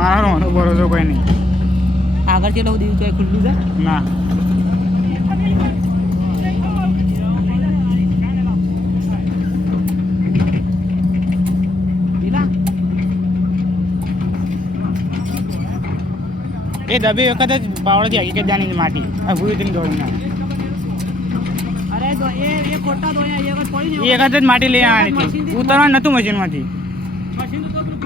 મારા નો ભરોસો કોઈ નહીં આગળ ચેલો દીધું ખુલ્લું છે ના એ દબી વખત જ પાવડથી હકીકત જાણી માટી આ ભૂલ દોડી ના એક જ માટી લઈ ઉતરવાનું નતું મશીનમાંથી મશીન તો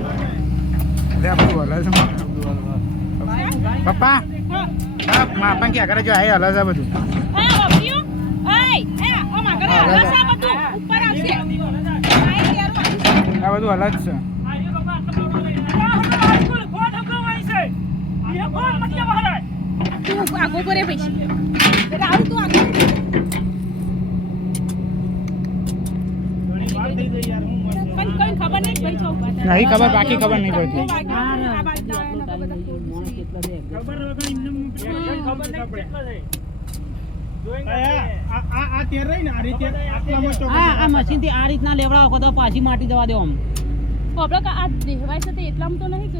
આપણું હલે પપ્પા માપણ ક્યાં કરે જો આ હલે છે બધું આ બધું અલગ છે આગો કરે પછી આવું તું આગળ નહીં ખબર બાકી ખબર નહીં પડતી આ રીતના લેવડાવો પાછી માટી જવા દો આમ આ દેહવાય સાથે એટલામાં તો નહીં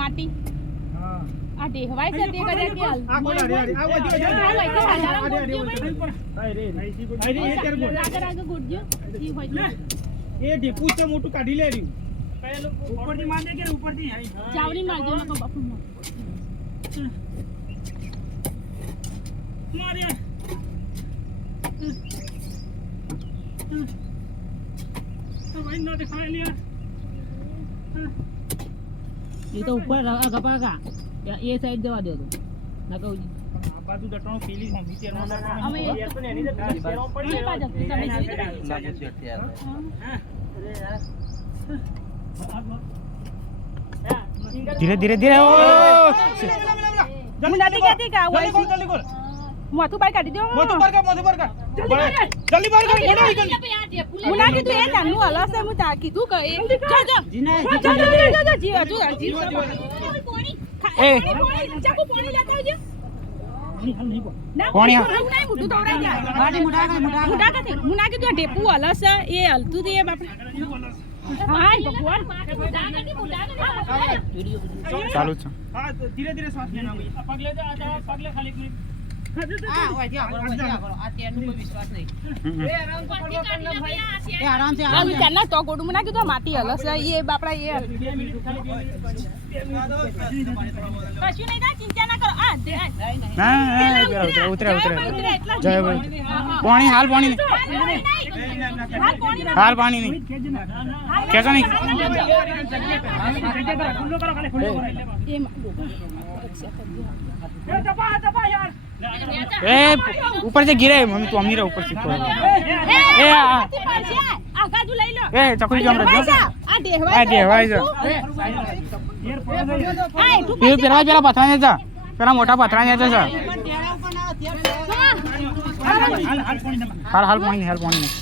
માટી એ ઢેપુ છે મોટું કાઢી લે રહ્યું ઉપરથી માર કે ઉપરથી ચાવડી માર તો બાપુ માર્યા એ તો ઉપર ગપા કા એ સાઈડ જવા દે તો બાજુ દટણો પેલી હું નીચે નો અમે એની તો પડી ધીરે ધીરે ધીરે કાઢી કોણી મુડા મુડા મુડા કાથી મુના એ હલતું દે બાપા ચાલુ છે ધીરે ધીરે શ્વાસ લેના પગલે પગલે ખાલી માટી હલસ એ બાપડા એ કશું નહીં થાય ચિંતા ના કરો આ પાણી હાલ પાણી હાલ પાણી નહીં કેસો એ ઉપર છે ગિરે મમ્મી તું અમીરા ઉપર છે એ આ આગાજુ લઈ લો એ ચકડી જામ રજો આ દેહવાય આ દેહવાય જો એ પેલા પેલા પથરા ને જા પેલા મોટા પથરા ને જા હાલ હાલ પાણી હાલ પાણી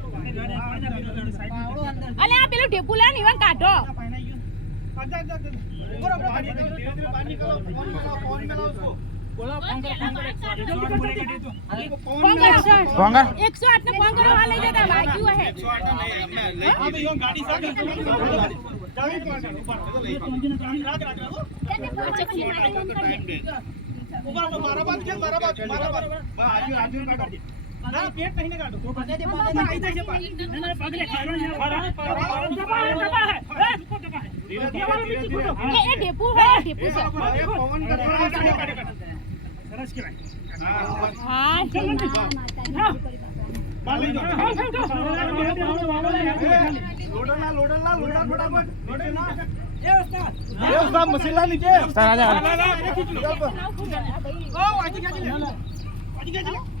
અલે આ પેલું ઢેપુલા ની કાઢો ને ફોન કરવા લઈ જતા વાગ્યું હે મારા બાદ મારા બાદ મારા બાદ આજુ આજુ કાઢી ના પેટ નહીં કાઢો તો બધા દે બધા આવી જાય છે પણ ના પગલે ખારો ને ખારો ખારો દબા હે દબા હે એ રૂકો દબા હે એ એ ડેપુ હે ડેપુ છે પવન કરવા કાઢે કાઢે સરસ કેવાય હા ચલો ને હા બાલી જો હા હા લોડલા લોડલા લોડા ફટાફટ લોડે ના એ ઉસ્તાદ એ ઉસ્તાદ મસીલા નીચે ઉસ્તાદ આજા ઓ આજી ગાજી લે આજી ગાજી લે